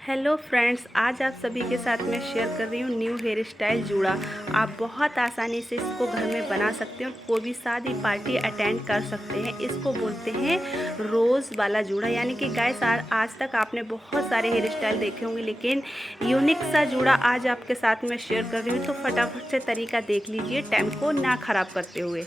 Hello friends, आज आप सभी के साथ मैं शेयर कर रही हूँ न्यू हेयर स्टाइल जूड़ा। आप बहुत आसानी से इसको घर में बना सकते हैं और कोई भी शादी पार्टी अटेंड कर सकते हैं। इसको बोलते हैं रोज़ वाला जूड़ा। यानी कि गाइस, आज तक आपने बहुत सारे हेयर स्टाइल देखे होंगे, लेकिन यूनिक सा जूड़ा आज आपके साथ मैं शेयर कर रही हूँ। तो फटाफट से तरीका देख लीजिए, टाइम को ना ख़राब करते हुए।